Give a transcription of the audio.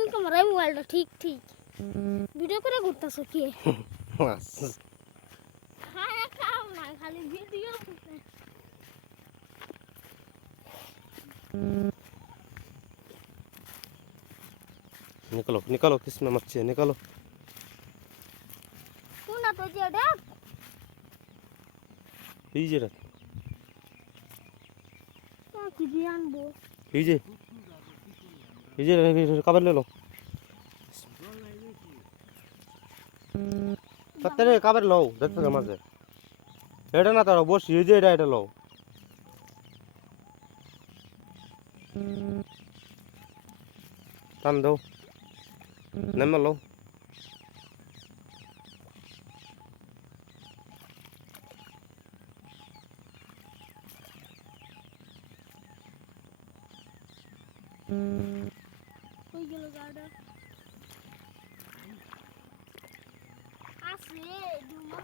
action ক্যামেরায় মোবাইলটা ঠিক ঠিক ভিডিও করে ঘুরতেছো কি হ্যাঁ কাম না খালি ভিডিও निकलो निकलो किसमें मच्छी है निकलो কোনটা তো যেটা लीजिए रख কি দিয়ে আনবো लीजिए लीजिए काबर ले लो पत्ते काबर लो देखते समझ से এটা না তারা বসি এই যে এটা লো টান দাও নেমে লো কই গেল গাড়া আছে দুমা